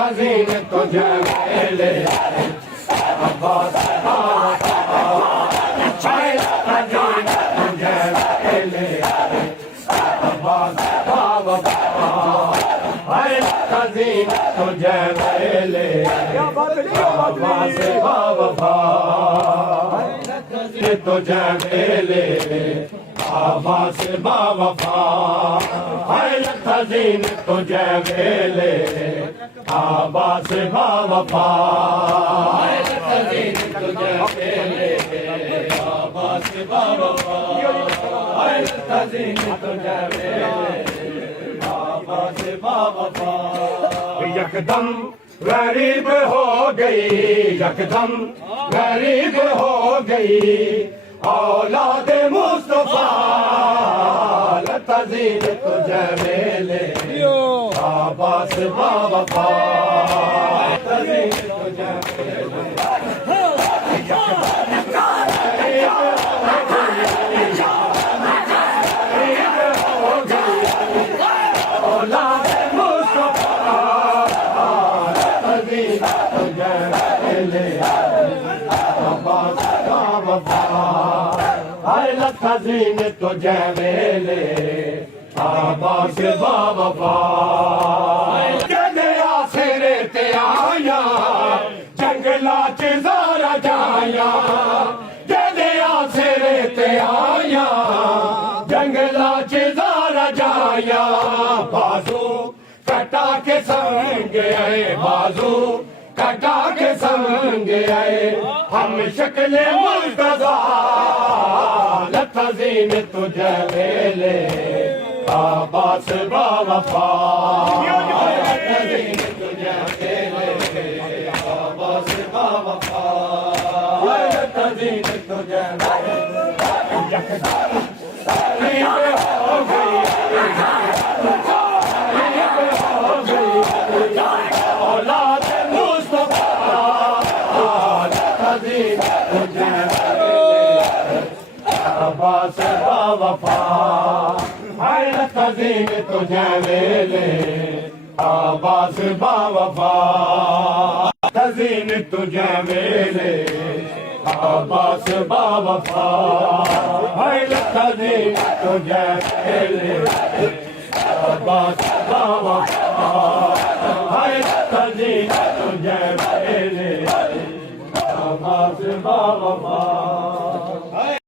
खजीन तुझे मेले अब्बास खजीन तुझे मेले अब्बास बाबा तुझे मेले आवाज बाबा खजीन तुझे मेले आवाज बाबा खजीन तुझे मेले आवाज बाबा खजीन तुझे मेले आवाज बाबा यकदम गरीब हो गई यकदम गरीब हो गई औलाद मुस्तफा तजीन तुझे मेले आबास बाबा तजीन तुझे मेले औलाद मुस्तफा तजीन तुझे मेले आबास बाबा खजीन तुझे मेले आबास बाबा जगया सिरे ते आया जंगला च ज़ारा जाया जगया सिरे ते आया जंगला च ज़ारा जाया बाजू कटा के संग आए बाजू कटा के संग आए हम शक्ल मुर्तज़ा खजीन तुझे मेले आबास बाबा खजीन तुझे मेले आबास बाबा खजीन तुझे औलाद मुस्तफा खजीन तुझे आबास बाबा खजीन तुझे मेले आबास बाबा खजीन तुझे मेले आबास बाबा खजीन तुझे मेले आबास बाबा खजीन तुझे मेले आबास बाबा